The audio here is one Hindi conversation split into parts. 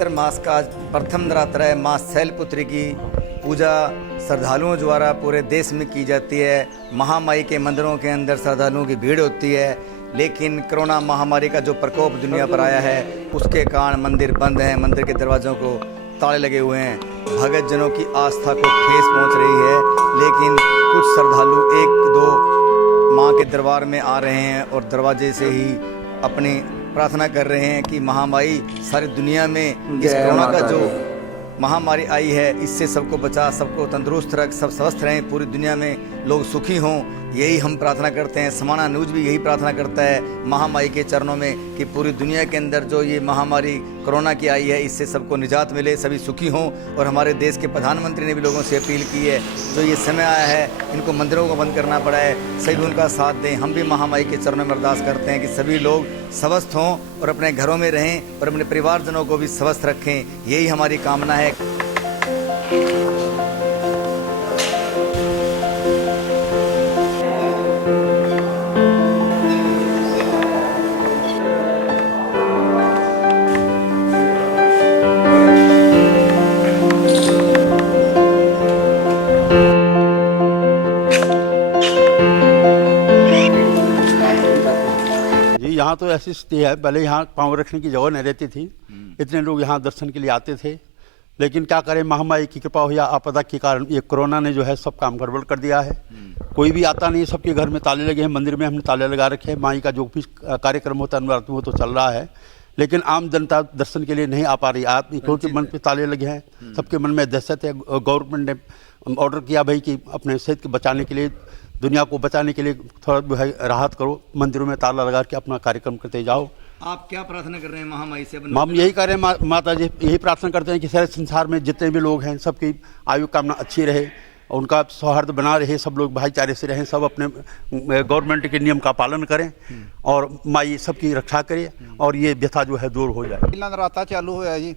चैत्र मास का आज प्रथम नवरात्र है। माँ शैलपुत्री की पूजा श्रद्धालुओं द्वारा पूरे देश में की जाती है। महामाई के मंदिरों के अंदर श्रद्धालुओं की भीड़ होती है, लेकिन कोरोना महामारी का जो प्रकोप दुनिया पर आया है उसके कारण मंदिर बंद हैं, मंदिर के दरवाज़ों को ताले लगे हुए हैं। भगत जनों की आस्था को ठेस पहुंच रही है, लेकिन कुछ श्रद्धालु एक दो माँ के दरबार में आ रहे हैं और दरवाजे से ही अपनी प्रार्थना कर रहे हैं कि महामाई सारी दुनिया में इस कोरोना का जो महामारी आई है इससे सबको बचा, सबको तंदुरुस्त रख, सब स्वस्थ रहें, पूरी दुनिया में लोग सुखी हों, यही हम प्रार्थना करते हैं। समाना न्यूज़ भी यही प्रार्थना करता है महामाई के चरणों में कि पूरी दुनिया के अंदर जो ये महामारी कोरोना की आई है इससे सबको निजात मिले, सभी सुखी हों। और हमारे देश के प्रधानमंत्री ने भी लोगों से अपील की है, जो ये समय आया है इनको मंदिरों को बंद करना पड़ा है, सभी उनका साथ दें। हम भी महामाई के चरणों में अरदास करते हैं कि सभी लोग स्वस्थ हों और अपने घरों में रहें और अपने परिवारजनों को भी स्वस्थ रखें, यही हमारी कामना है। यहाँ तो ऐसी स्थिति है, पहले यहाँ पाँव रखने की जगह नहीं रहती थी, इतने लोग यहाँ दर्शन के लिए आते थे, लेकिन क्या करें, महामारी की कृपा हो या आपदा के कारण ये कोरोना ने जो है सब काम गड़बड़ कर दिया है। कोई भी आता नहीं, सबके घर में ताले लगे हैं, मंदिर में हमने ताले लगा रखे हैं। माई का जो भी कार्यक्रम होता है नवरात्र वो तो चल रहा है, लेकिन आम जनता दर्शन के लिए नहीं आ पा रही। आप क्योंकि मन पे ताले लगे हैं, सबके मन में दहशत है। गवर्नमेंट ने ऑर्डर किया भाई कि अपने सेहत के बचाने के लिए, दुनिया को बचाने के लिए थोड़ा जो है राहत करो, मंदिरों में ताला लगा के अपना कार्यक्रम करते जाओ। आप क्या प्रार्थना कर रहे हैं महामाई से? हम यही कर रहे हैं, माता जी यही प्रार्थना करते हैं कि सारे संसार में जितने भी लोग हैं सबकी आयु कामना अच्छी रहे, उनका सौहार्द बना रहे, सब लोग भाईचारे से रहें, सब अपने गवर्नमेंट के नियम का पालन करें और माई सबकी रक्षा करे और ये व्यथा जो है दूर हो जाए। ਪਹਿਲਾਂ ਨਰਾਤਾ ਚਾਲੂ ਹੋਇਆ ਜੀ,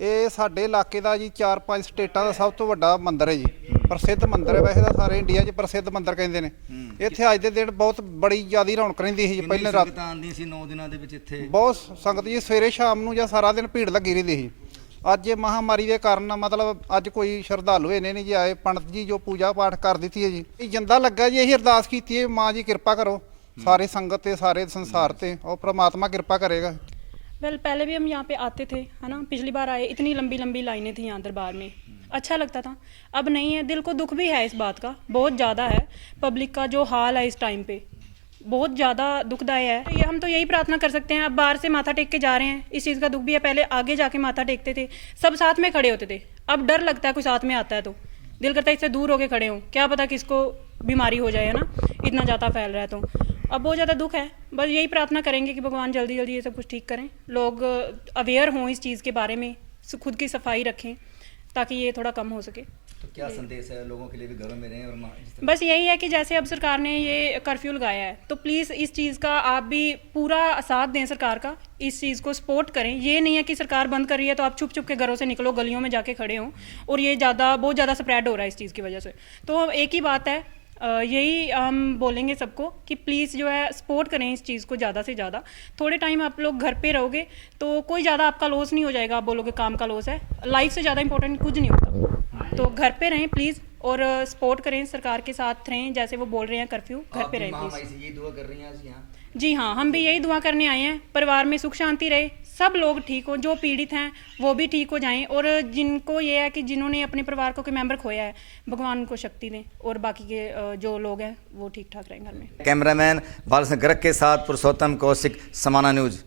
ਇਹ ਸਾਡੇ ਇਲਾਕੇ ਦਾ ਜੀ 4-5 ਸਟੇਟਾਂ ਦਾ ਸਭ ਤੋਂ ਵੱਡਾ ਮੰਦਿਰ ਹੈ ਜੀ, ਪ੍ਰਸਿੱਧ ਮੰਦਿਰ ਹੈ। ਵੈਸੇ ਤਾਂ ਸਾਰੇ ਇੰਡੀਆ 'ਚ ਪ੍ਰਸਿੱਧ ਮੰਦਿਰ ਕਹਿੰਦੇ ਨੇ। ਇੱਥੇ ਅੱਜ ਦੇ ਦਿਨ ਬਹੁਤ ਬੜੀ ਜ਼ਿਆਦਾ ਰੌਣਕ ਰਹਿੰਦੀ ਸੀ ਜੀ। ਪਹਿਲੇ ਰਾਤ ਆਉਂਦੀ ਸੀ 9 ਦਿਨਾਂ ਦੇ ਵਿੱਚ ਇੱਥੇ ਬਹੁਤ ਸੰਗਤ ਜੀ ਸਵੇਰੇ ਸ਼ਾਮ ਨੂੰ ਜਾਂ ਸਾਰਾ ਦਿਨ ਭੀੜ ਲੱਗੀ ਰਹਿੰਦੀ ਸੀ। ਅੱਜ ਇਹ ਮਹਾਮਾਰੀ ਦੇ ਕਾਰਨ ਮਤਲਬ ਅੱਜ ਕੋਈ ਸ਼ਰਧਾਲੂ ਇਹਨੇ ਨਹੀਂ ਜੀ ਆਏ। ਪੰਡਤ ਜੀ ਜੋ ਪੂਜਾ ਪਾਠ ਕਰ ਦਿੱਤੀ ਹੈ ਜੀ, ਇਹ ਜਿੰਦਾ ਲੱਗਾ ਜੀ। ਇਹੀ ਅਰਦਾਸ ਕੀਤੀ ਹੈ, ਮਾਂ ਜੀ ਕਿਰਪਾ ਕਰੋ सारे संगत ते सारे संसार ते और परमात्मा कृपा करेगा। वेल पहले भी हम यहाँ पे आते थे, है ना, पिछली बार आए, इतनी लंबी लंबी लाइनें थी यहाँ दरबार में, अच्छा लगता था। अब नहीं है, दिल को दुख भी है इस बात का, बहुत ज़्यादा है। पब्लिक का जो हाल है इस टाइम पे बहुत ज़्यादा दुखदायी है। ये हम तो यही प्रार्थना कर सकते हैं, अब बाहर से माथा टेक के जा रहे हैं, इस चीज़ का दुख भी है। पहले आगे जाके माथा टेकते थे, सब साथ में खड़े होते थे, अब डर लगता है कोई साथ में आता है तो दिल करता है इससे दूर होके खड़े हों, क्या पता किसको बीमारी हो जाए, है ना, इतना ज़्यादा फैल रहा है। तो अब बहुत ज़्यादा दुख है। बस यही प्रार्थना करेंगे कि भगवान जल्दी जल्दी ये सब कुछ ठीक करें, लोग अवेयर हों इस चीज़ के बारे में, खुद की सफाई रखें ताकि ये थोड़ा कम हो सके। तो क्या संदेश है लोगों के लिए भी घरों में रहें? और बस यही है कि जैसे अब सरकार ने ये कर्फ्यू लगाया है तो प्लीज़ इस चीज़ का आप भी पूरा साथ दें, सरकार का इस चीज़ को सपोर्ट करें। ये नहीं है कि सरकार बंद कर रही है तो आप छुप छुप के घरों से निकलो, गलियों में जाके खड़े हों, और ये बहुत ज़्यादा स्प्रेड हो रहा है इस चीज़ की वजह से। तो एक ही बात है, यही हम बोलेंगे सबको कि प्लीज़ जो है सपोर्ट करें इस चीज़ को ज़्यादा से ज़्यादा। थोड़े टाइम आप लोग घर पे रहोगे तो कोई ज़्यादा आपका लॉस नहीं हो जाएगा। आप बोलोगे काम का लॉस है, लाइफ से ज़्यादा इंपॉर्टेंट कुछ नहीं होता। तो घर पे रहें प्लीज़ और सपोर्ट करें, सरकार के साथ रहें, जैसे वो बोल रहे हैं कर्फ्यू, घर पे रहें प्लीज़। ये दुआ कर रही हैं आज यहाँ? जी हाँ, हम भी यही दुआ करने आए हैं, परिवार में सुख शांति रहे, सब लोग ठीक हो, जो पीड़ित हैं वो भी ठीक हो जाएं, और जिनको ये है कि जिन्होंने अपने परिवार को कोई मेंबर खोया है, भगवान उनको शक्ति दें, और बाकी के जो लोग हैं वो ठीक ठाक रहें घर में। कैमरामैन बाल सिंह गर्ग के साथ पुरुषोत्तम कौशिक, समाना न्यूज़।